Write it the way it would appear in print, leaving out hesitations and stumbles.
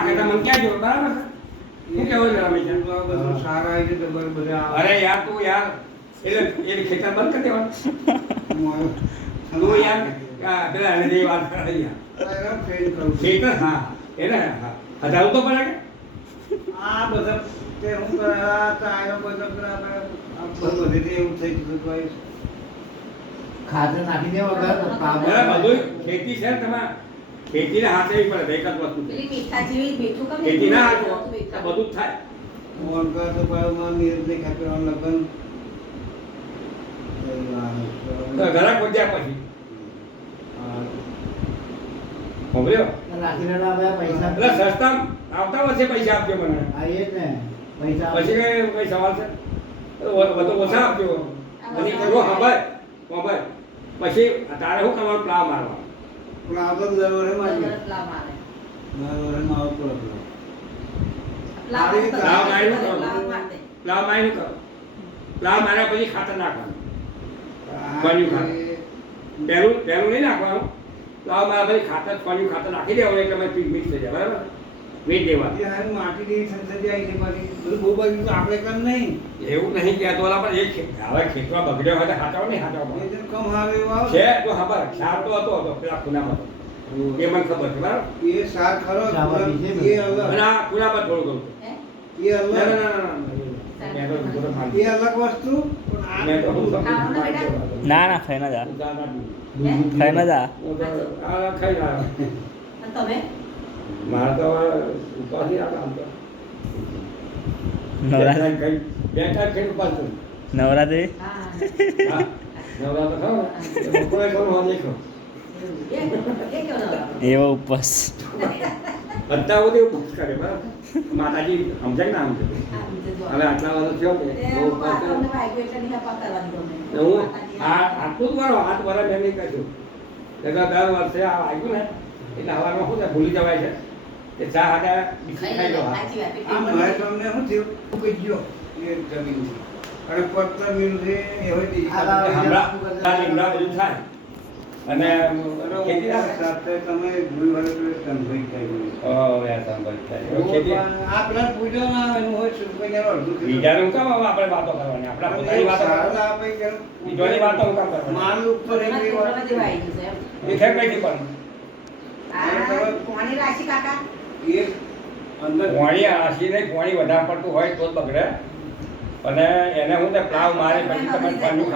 આ કહેતા મને ક્યાં જો બરાબર શું કેવું છે રમેશ? બધું સારા આવી છે તો બધા અરે યાર તું યાર એટલે એ ખેતર બંધ કરી દેવાનું તું યાર પેલા હૃદય વાત કરે યાર ખેતર હા એને હા હજાર તો પડે કે આ બધા તે હું કરા આયો બધા પેલા બધે એવું થઈ ગયું ભાઈ ખાતર નાખી દે વગર અરે બધું ખેતી છે ને તમારે ખેતીને હાથે પડે એક જ વસ્તુ છે. પેલી મીઠા જેવી મીઠું કેમ ખેતી ના મીઠું હાથે મીઠું બધું જ થાય મોન કા તો ભાઈ માં નીરજ ને ખાતર લગન તો ઘણા ખોજ્યા પછી ખબર્યો રાખીને ના ભાઈ પૈસા એટલે સસ્તા આવતા વર્ષે પૈસા આપજો મને આ એ જ ને પૈસા પછી કઈ સવાલ છે બધો ઓછા આપજો અને એવો ખબર પછી તારે શું કરવાનું પ્લાવ મારવા પણ આ તો દરવારે માં વગર પ્લા મારે. દરવારે માં આવતો હતો પ્લા આવી મારે. પ્લાવ માર્યું તો. પ્લા મારે. પ્લાવ માર્યું કરો પ્લાવ માર્યા પછી ખાતર નાખવાનું બન્યું ખાતર. પહેલું નહીં નાખવાનું પ્લાવ માર્યા પછી ખાતર ફળ્યું ખાતર નાખી દેવાનું એટલે મેં મિક્સ થઈ જાય બરાબર વેચ દેવાનું યાર માટીની સંસદી આવી છે મારી બધું બહુ બધું તો આપણે કર નહીં એવું નહીં કે તો ઓલા પણ એક હવે ખેતમાં બગડ્યો હોય તો હાચાવો નહીં હાચાવો એ જેમ કમ આવે એવો આવે છે તો ખબર સાર તો હતો પેલા ખૂનામાં તો. એ મને ખબર છે બરાબર એ સાર ખરો શાબાશ છે એ અલગ અને આ ખૂનામાં થોડું ઘણું હે? એ અલગ ના ના ના ના મેં તો થોડો એ અલગ વસ્તુ પણ મેં તો ખાવાનું ના બેટા? ના ના ખાઈ ના જા હે? ખાઈ ના જા આ ખાઈ ના અને તમે? મારે તો ઉપાસી આમ તો નવરાત્રી બે ટાઈમ ખાઈ ઉપાસ કરું નવરાત્રી હા. હા નવરાત્ર ખાઓ ને બપોરે ખાઓ હોજે ખાઓ એ કેવો નવરો? એવો ઉપવાસ બધા બધે ઉપવાસ કરે બરાબર માતાજી સમજાય ના સમજે આ બીજું જો. હવે આટલા વર્ષ થયો કે એ બહુ ઉપવાસ કરે. તમને વાગ્યું એટલે નહીં હપા કરવાની ગમે. ને હું આટલું જ કરો 8 વર્ષ મેં નહીં કર્યું એટલે દર વર્ષે આ આવ્યું ને એટલે હવામાં શું થાય ભૂલી જવાય છે કે ચા હાટા બિસ્કિટ ખાઈ લો સાચી વાત. આ મારે તમને શું થયું ઉગી ગયો એ જમીનથી અને પત્તર મિલ છે એ હોય તે હમણાં લીમડા બધું થાય અને ખેતી ના સાથે તમે જોઈ હોય તો સંભાઈ થાય ઓહ યાર સંભાળ થાય ખેતી આ પેલા પૂજો ના એનું હોય રૂપિયા અડધું બીજાનું કામ હવે આપણે વાતો કરવાની આપણા પોતાની વાતો કરવાની. બીજોની વાતો હું કામ કરવાની માલ ઉપર એમ એમાં એવી કેટલા વાત- બધી વાઈ ગયું છે એમ. એ ખેર કઈથી પણ આ કોની રાશિ કાકા? એ અંદર પોણી આશી નહીં પોણી વધારે પડતું હોય તો જ બગડે અને એને હું તે પ્લાવ મારે પછી તમે પાણી